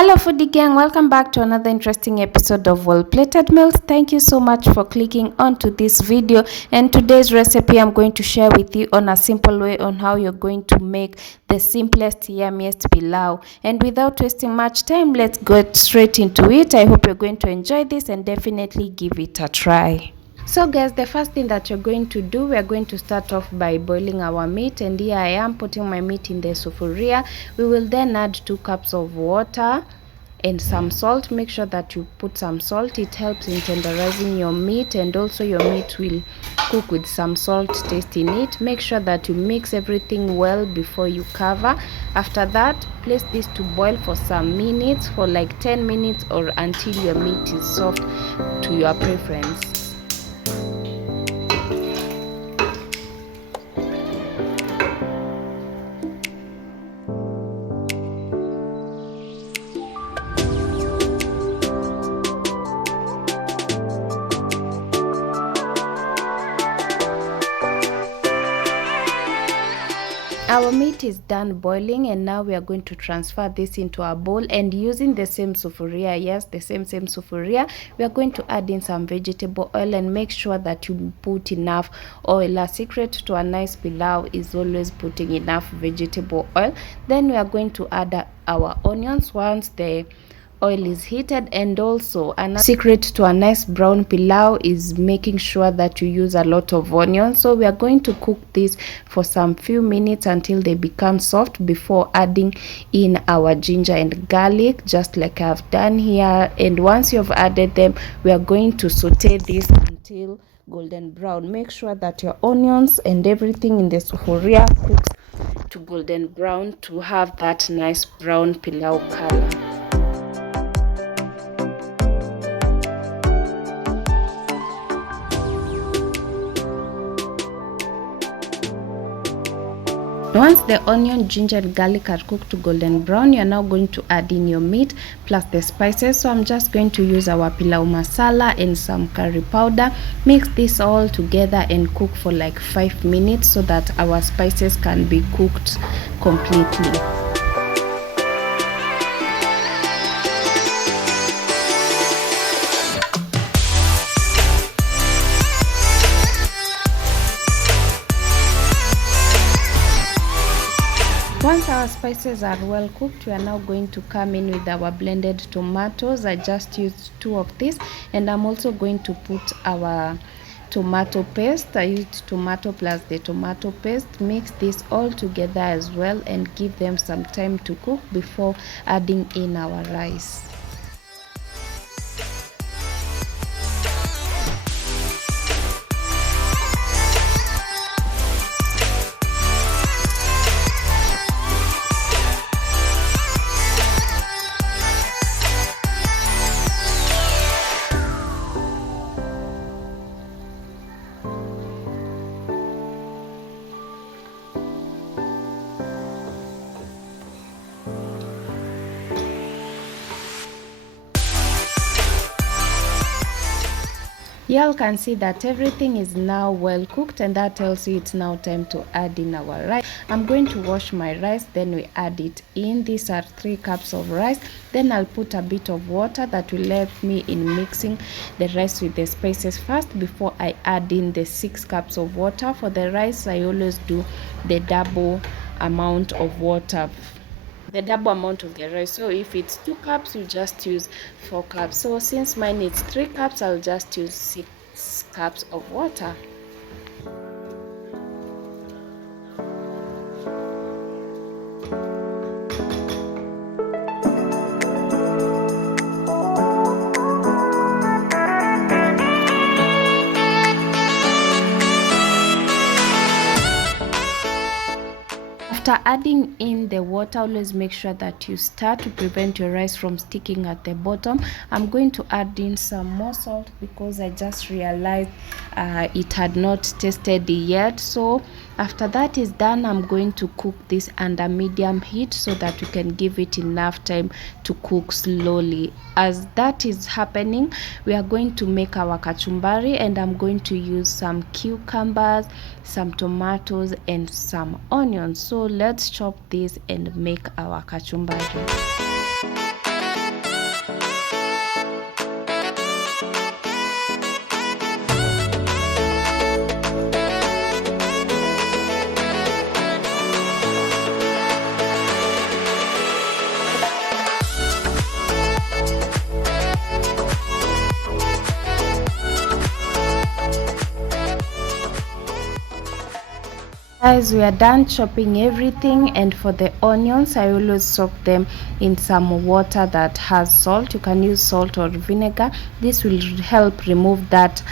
Hello, foodie gang. Welcome back to another interesting episode of Well Plated Meals. Thank you so much for clicking onto this video. And today's recipe I'm going to share with you on a simple way on how you're going to make the simplest, yummiest pilau. And without wasting much time, let's get straight into it. I hope you're going to enjoy this and definitely give it a try. So guys, the first thing that you're going to do, we're going to start off by boiling our meat, and here I am putting my meat in the sufuria. We will then add 2 cups of water and some salt. Make sure that you put some salt. It helps in tenderizing your meat, and also your meat will cook with some salt taste in it. Make sure that you mix everything well before you cover. After that, place this to boil for some minutes, for like 10 minutes or until your meat is soft to your preference. Our meat is done boiling, and now we are going to transfer this into a bowl, and using the same sufuria, yes, the same sufuria, we are going to add in some vegetable oil, and make sure that you put enough oil. A secret to a nice pilau is always putting enough vegetable oil. Then we are going to add our onions once the oil is heated, and also another secret to a nice brown pilau is making sure that you use a lot of onions. So we are going to cook this for some few minutes until they become soft before adding in our ginger and garlic, just like I've done here. And once you've added them, we are going to saute this until golden brown. Make sure that your onions and everything in the sufuria cooks to golden brown to have that nice brown pilau color. Once the onion, ginger and garlic are cooked to golden brown, you are now going to add in your meat plus the spices. So I'm just going to use our pilau masala and some curry powder. Mix this all together and cook for like 5 minutes so that our spices can be cooked completely. Once our spices are well cooked, we are now going to come in with our blended tomatoes. I just used 2 of these, and I'm also going to put our tomato paste. I used tomato plus the tomato paste. Mix this all together as well and give them some time to cook before adding in our rice. Y'all can see that everything is now well cooked, and that tells you it's now time to add in our rice. I'm going to wash my rice, then we add it in. These are 3 cups of rice. Then I'll put a bit of water that will help me in mixing the rice with the spices first before I add in the 6 cups of water. For the rice, I always do the double amount of water, the double amount of the rice. So if it's 2 cups, you just use 4 cups. So since mine is 3 cups, I'll just use 6 cups of water. After adding in the water, always make sure that you stir to prevent your rice from sticking at the bottom. I'm going to add in some more salt because I just realized it had not tasted yet. So after that is done, I'm going to cook this under medium heat so that you can give it enough time to cook slowly. As that is happening, we are going to make our kachumbari, and I'm going to use some cucumbers, some tomatoes and some onions. So let's chop this and make our kachumbari. Guys, we are done chopping everything, and for the onions I always soak them in some water that has salt. You can use salt or vinegar. This will help remove that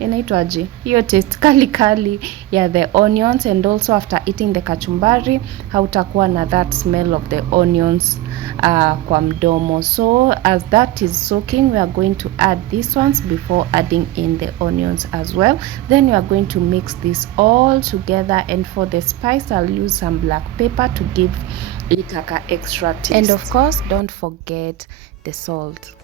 inaitwaje hiyo taste kali kali ya the onions, and also after eating the kachumbari hautakuwa na that smell of the onions kwa mdomo. So as that is soaking, we are going to add these ones before adding in the onions as well. Then we are going to mix this all together, and for the spice I'll use some black pepper to give it like an extra taste. And of course, don't forget the salt.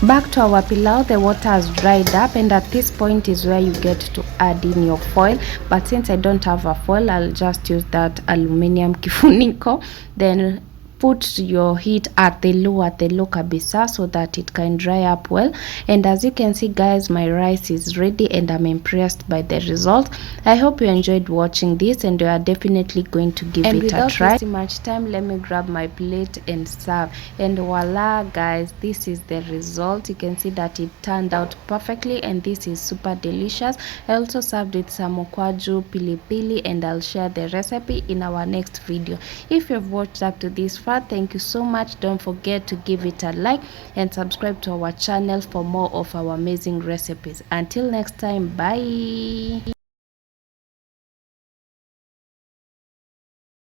Back to our pilau, the water has dried up, and at this point is where you get to add in your foil. But since I don't have a foil, I'll just use that aluminium kifuniko. Then put your heat at the low kabisa, so that it can dry up well. And as you can see guys, my rice is ready and I'm impressed by the result. I hope you enjoyed watching this, and you are definitely going to give it a try. And without wasting much time, let me grab my plate and serve. And voila guys, this is the result. You can see that it turned out perfectly, and this is super delicious. I also served with some ukwaju, pilipili, and I'll share the recipe in our next video. If you've watched up to this far, thank you so much. Don't forget to give it a like and subscribe to our channel for more of our amazing recipes. Until next time, bye.